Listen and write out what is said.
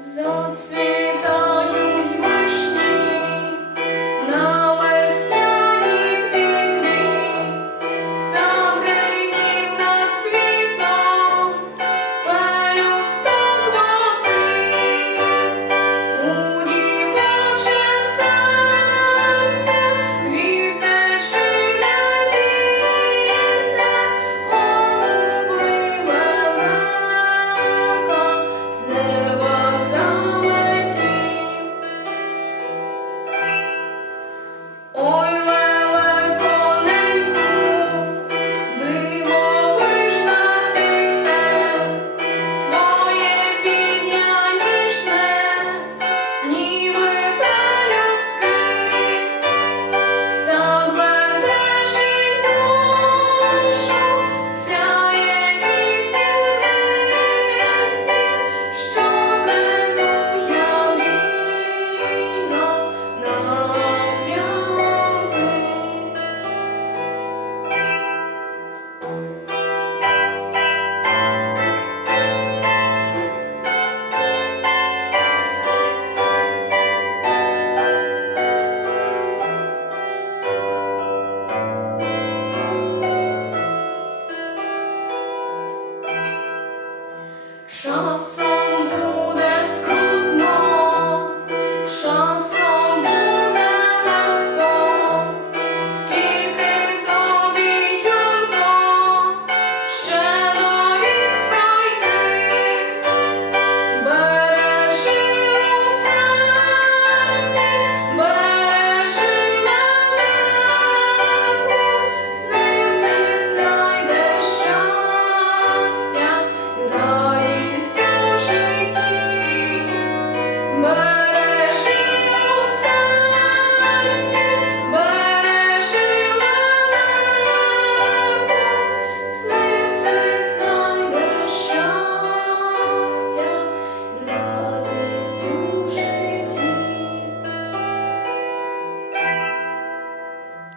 So sweet. Oh.